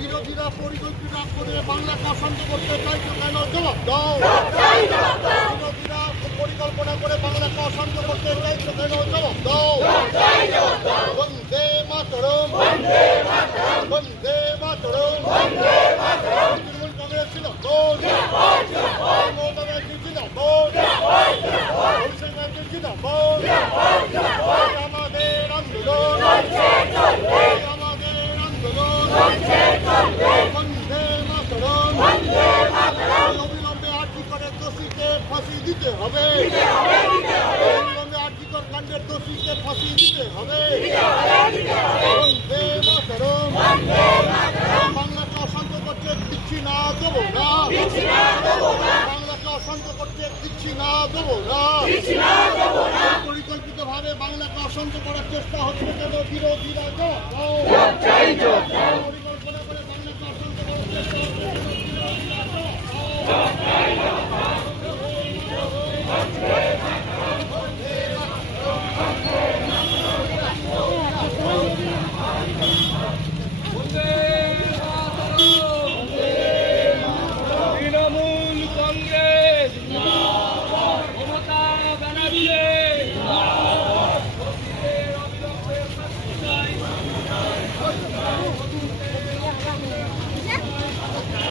বিরোধীরা পরিকল্পিত করে বাংলাকে অশান্ত করতে চাইছে কেন? জবাব দাও। বিরোধীরা পরিকল্পনা করে বাংলাকে অশান্ত করতে চাইছে কেন? জবাব দাও। বন্দে মাতরম, বন্দে মাতরম। তৃণমূল কংগ্রেস ছিল বোধ, মমতা ব্যানার্জি ছিল বোধ, অভিষেক ব্যানার্জি ছিল বোধ। আমাদের আন্দোলন, আমাদের আন্দোলন। বন্দে মাতরম। অবিলম্বে আর্থিকরের দোষীকে ফাঁসি দিতে হবে। অবিলম্বে আর্থিকর কাণ্ডের দোষীকে ফাঁসি দিতে হবে। বন্দে মাতরম। বাংলাকে অশান্ত করতে দিচ্ছি না, দেবো না। বাংলাকে অশান্ত করতে দিচ্ছি না, দেবো না। পরিকল্পিত ভাবে বাংলাকে অশান্ত করার চেষ্টা হচ্ছে কেন? বিরোধীরা পরিকল্পনা করে বাংলাকে অশান্ত করার চেষ্টা হচ্ছে কেন? বিরোধীরা